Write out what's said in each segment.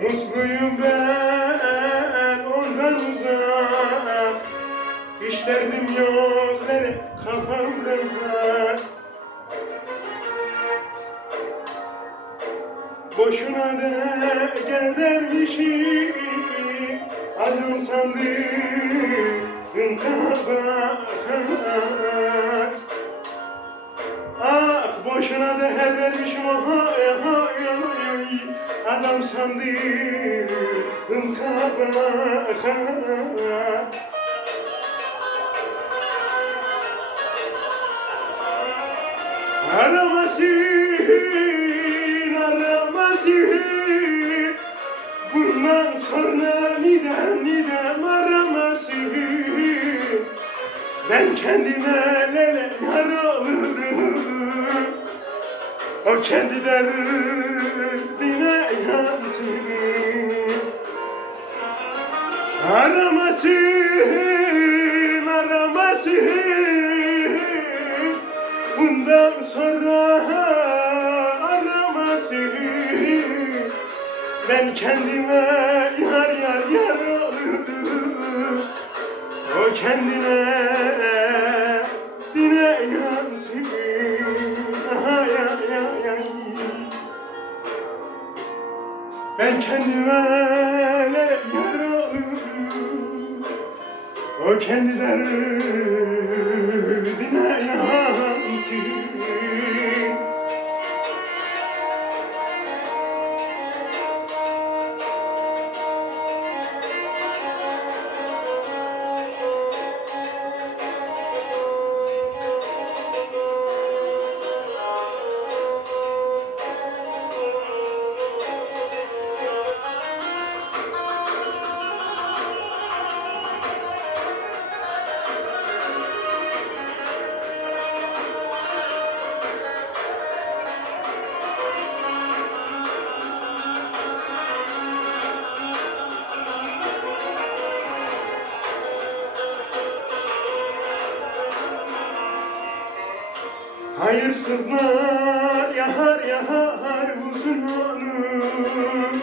Mutluyum ben ondan uzak. Hiç derdim yok nere kafamda. Boşuna da gelmişim, adam sandım kabahat. Ah boşuna da her vermişim, adam sandım kabahat. Aramasın, bundan sonra nidam aramasın. Ben kendime lele yar olurum, o kendi derdine yansın. Aramasın, bundan sonra aramasın. Ben kendime yar olurum, o kendine dine yansın. Ben kendime yar olurum, o kendi derdine yansın. Hayırsızlar yahar uzun ömür,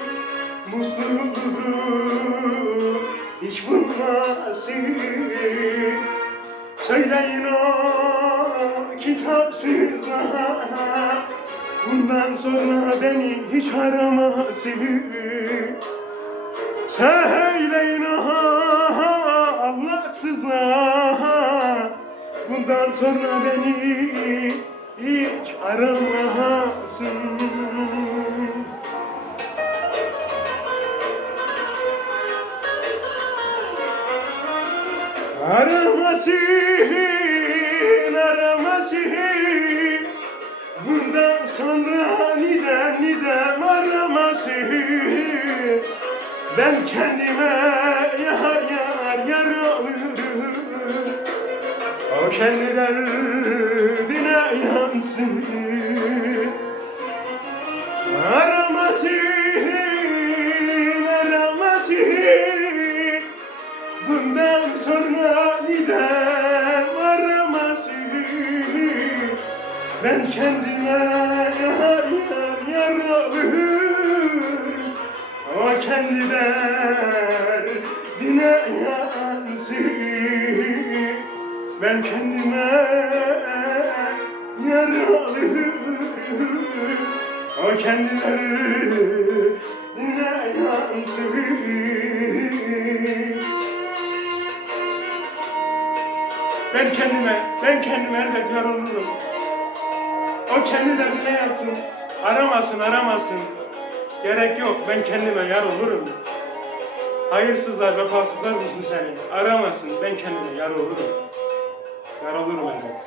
mutluluğu hiç bulmasın. Söyleyin o kitapsızlar, bundan sonra beni hiç aramasın. Söyleyin o Allahsızlar, bundan sonra beni hiç aramasın. Aramasın, bundan sonra nidam aramasın. Ben kendime yar olurum, o kendi derdine yansın. Aramasın, bundan sonra nidam aramasın. Ben kendime yar olurum, o kendi derdine yansın. Ben kendime yar olurum, o kendi derdine yansın. Ben kendime elbet yar olurum, o kendi derdine yansın. Aramasın, gerek yok, ben kendime yar olurum. Hayırsızlar, vefasızlar bulsun seni, aramasın, ben kendime yar olurum elbet.